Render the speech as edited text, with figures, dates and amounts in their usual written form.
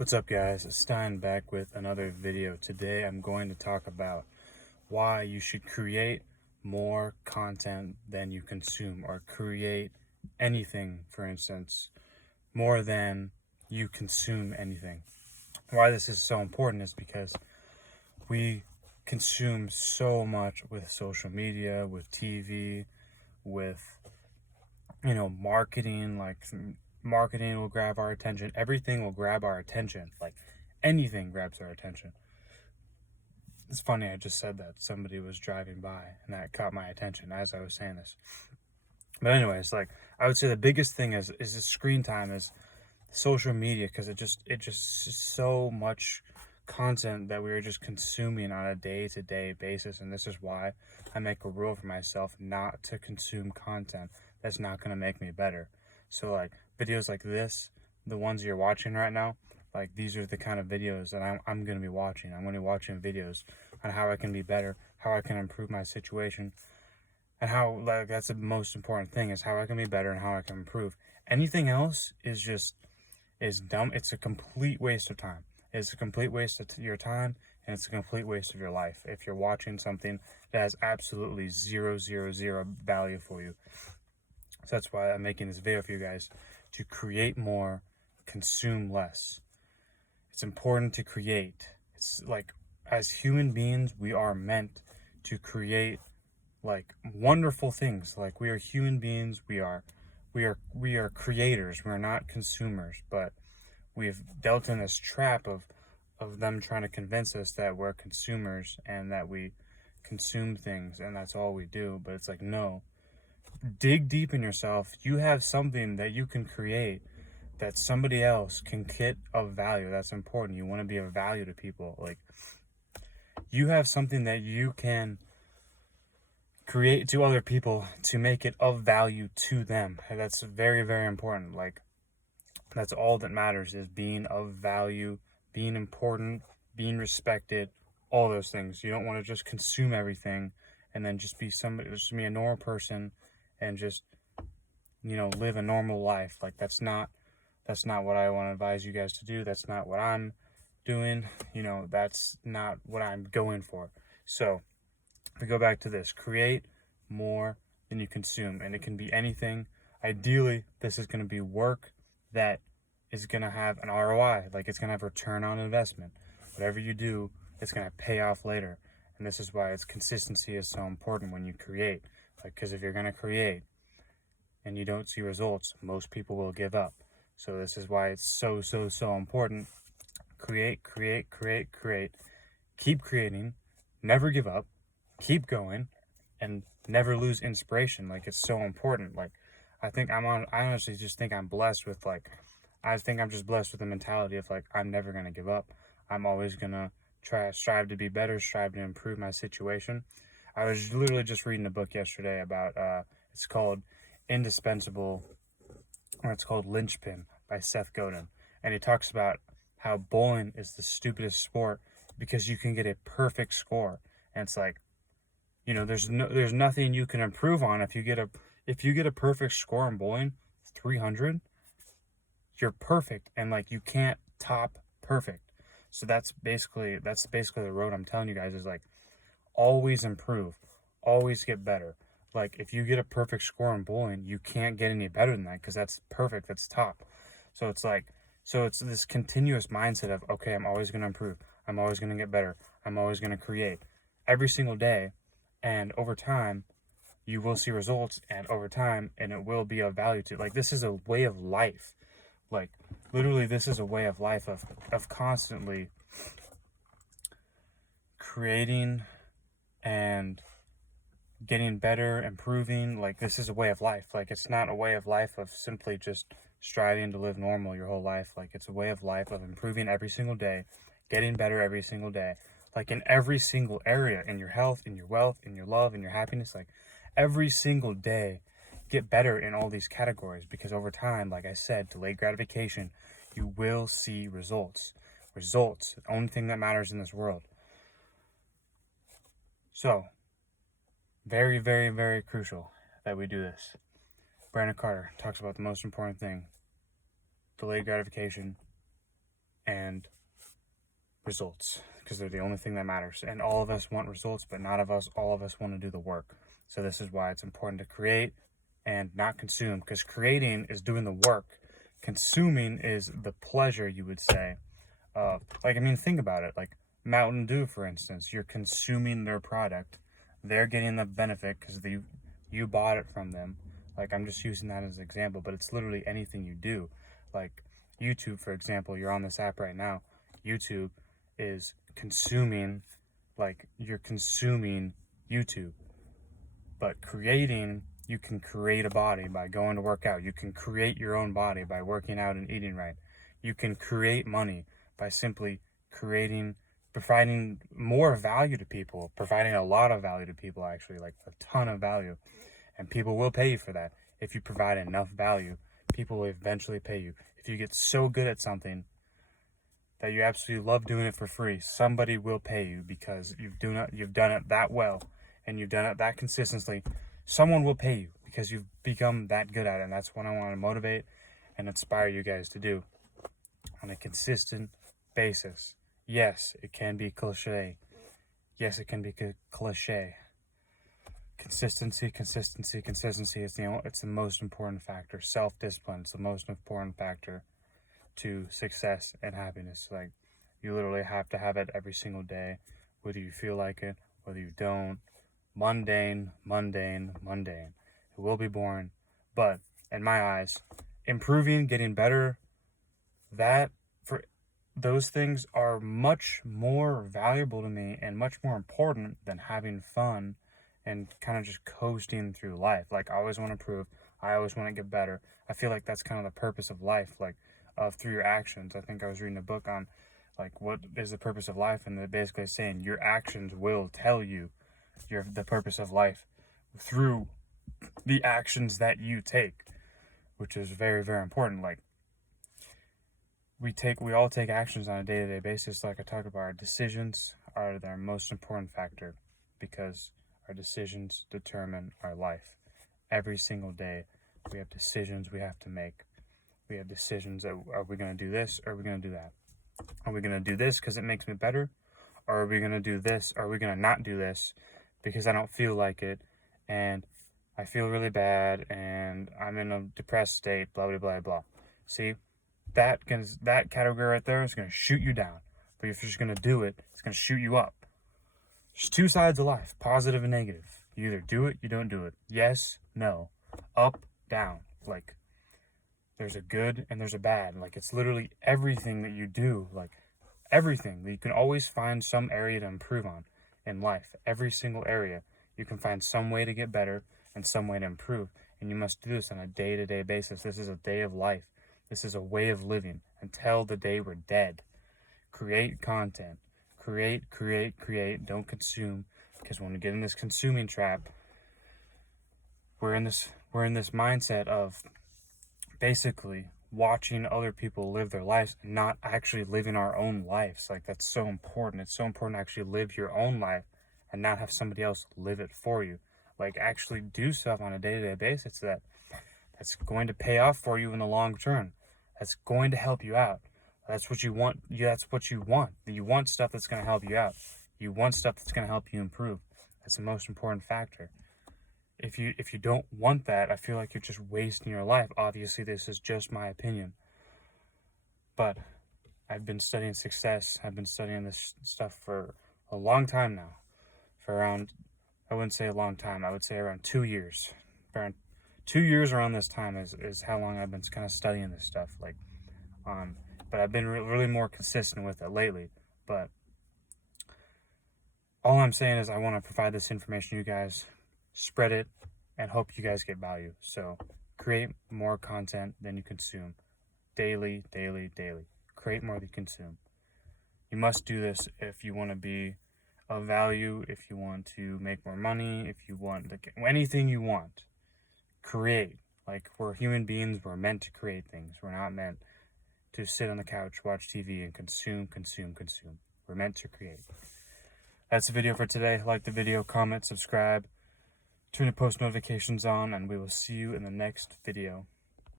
What's up, guys? Stein back with another video. Today I'm going to talk about why you should create more content than you consume, or create anything, for instance, more than you consume anything. Why this is so important is because we consume so much with social media, with TV, with marketing. Like, marketing will grab our attention. Everything will grab our attention. Like, anything grabs our attention. It's funny, I just said that. Somebody was driving by and that caught my attention as I was saying this. But anyways, like, I would say the biggest thing is the screen time, is social media, because it just is so much content that we are just consuming on a day-to-day basis. And this is why I make a rule for myself not to consume content that's not going to make me better. So, like, videos like this, the ones you're watching right now, like, these are the kind of videos that I'm going to be watching. I'm going to be watching videos on how I can be better, how I can improve my situation, and how, like, that's the most important thing, is how I can be better and how I can improve. Anything else is dumb. It's a complete waste of time. It's a complete waste of your time, and it's a complete waste of your life if you're watching something that has absolutely zero value for you. So that's why I'm making this video for you guys, to create more, consume less. It's important to create. It's like, as human beings, we are meant to create, like, wonderful things. Like, we are human beings. We are creators. We're not consumers. But we've dealt in this trap of them trying to convince us that we're consumers and that we consume things and that's all we do. But it's like, no. Dig deep in yourself. You have something that you can create that somebody else can get of value. That's important. You want to be of value to people. Like, you have something that you can create to other people to make it of value to them. And that's very important. Like, that's all that matters, is being of value, being important, being respected, all those things. You don't want to just consume everything and then just be a normal person and just live a normal life. Like, that's not what I want to advise you guys to do. That's not what I'm doing. That's not what I'm going for. So if we go back to this, create more than you consume, and it can be anything. Ideally, this is going to be work that is going to have an ROI, like, it's going to have return on investment. Whatever you do, it's going to pay off later. And this is why consistency is so important when you create. Like, because if you're going to create and you don't see results, most people will give up. So this is why it's so important. Create. Keep creating. Never give up. Keep going. And never lose inspiration. Like, it's so important. Like, I honestly just think I'm blessed with, like, I think I'm just blessed with the mentality of, like, I'm never going to give up. I'm always going to strive to be better, strive to improve my situation. I was literally just reading a book yesterday about, it's called Indispensable, or it's called Linchpin, by Seth Godin. And he talks about how bowling is the stupidest sport because you can get a perfect score. And it's like, there's nothing you can improve on. If you get a perfect score in bowling, 300, you're perfect, and, like, you can't top perfect. So that's basically the road I'm telling you guys, is, like, always improve, always get better. Like, if you get a perfect score in bowling, you can't get any better than that, because that's perfect, that's top. So it's this continuous mindset of, okay, I'm always going to improve, I'm always going to get better, I'm always going to create every single day. And over time, you will see results, and over time, and it will be of value to, like, this is a way of life. Like, literally, this is a way of life of constantly creating and getting better, improving. Like, this is a way of life. Like, it's not a way of life of simply just striving to live normal your whole life. Like, it's a way of life of improving every single day, getting better every single day. Like, in every single area, in your health, in your wealth, in your love, in your happiness. Like, every single day, get better in all these categories, because over time, like I said, delayed gratification, you will see results. Results, the only thing that matters in this world. So, very crucial that we do this. Brandon Carter talks about the most important thing: delayed gratification, and results, because they're the only thing that matters. And all of us want results, but not all of us want to do the work. So this is why it's important to create and not consume, because creating is doing the work. Consuming is the pleasure, you would say. Think about it. Like Mountain Dew, for instance, you're consuming their product. They're getting the benefit because you bought it from them. Like, I'm just using that as an example, but it's literally anything you do. Like YouTube, for example, you're on this app right now. YouTube is consuming, like, you're consuming YouTube. But creating, you can create a body by going to work out. You can create your own body by working out and eating right. You can create money by simply providing more value to people, providing a lot of value to people, actually, like a ton of value. And people will pay you for that. If you provide enough value, people will eventually pay you. If you get so good at something that you absolutely love doing it for free, somebody will pay you because you've done it that well and you've done it that consistently. Someone will pay you because you've become that good at it. And that's what I want to motivate and inspire you guys to do on a consistent basis. Yes, it can be cliche. Yes, it can be cliche. Consistency it's the most important factor. Self-discipline is the most important factor to success and happiness. Like, you literally have to have it every single day, whether you feel like it, whether you don't. Mundane. It will be boring, but in my eyes, improving, getting better, those things are much more valuable to me and much more important than having fun and kind of just coasting through life. Like, I always want to improve. I always want to get better. I feel like that's kind of the purpose of life, like, through your actions. I think I was reading a book on, like, what is the purpose of life, and they're basically saying your actions will tell you the purpose of life through the actions that you take, which is very, very important. Like, we all take actions on a day-to-day basis. Like I talked about, our decisions are their most important factor, because our decisions determine our life. Every single day we have decisions we have to make. We have decisions. Are we going to do this, or are we going to do that? Are we going to do this because it makes me better, or are we going to do this, or are we going to not do this because I don't feel like it and I feel really bad and I'm in a depressed state, blah blah blah blah. See, that category right there is going to shoot you down. But if you're just going to do it, it's going to shoot you up. There's two sides of life, positive and negative. You either do it, you don't do it. Yes, no, up, down. Like, there's a good and there's a bad. Like, it's literally everything that you do. Like, everything. You can always find some area to improve on in life. Every single area. You can find some way to get better and some way to improve. And you must do this on a day-to-day basis. This is a day of life. This is a way of living until the day we're dead. Create content. Create. Don't consume. Because when we get in this consuming trap, we're in this mindset of basically watching other people live their lives and not actually living our own lives. Like, that's so important. It's so important to actually live your own life and not have somebody else live it for you. Like, actually do stuff on a day-to-day basis that's going to pay off for you in the long term. That's going to help you out. That's what you want. That's what you want. You want stuff that's going to help you out. You want stuff that's going to help you improve. That's the most important factor. If you don't want that, I feel like you're just wasting your life. Obviously, this is just my opinion. But I've been studying success. I've been studying this stuff for a long time now. For around, I wouldn't say a long time, I would say around 2 years. Around 2 years around this time is how long I've been kind of studying this stuff. Like, but I've been really more consistent with it lately. But all I'm saying is I want to provide this information to you guys, spread it, and hope you guys get value. So create more content than you consume. Daily. Create more than you consume. You must do this if you want to be of value, if you want to make more money, if you want anything you want. Create. Like, we're human beings, we're meant to create things. We're not meant to sit on the couch, watch TV, and consume. We're meant to create. That's the video for today. Like the video, comment, subscribe, turn your post notifications on, and we will see you in the next video.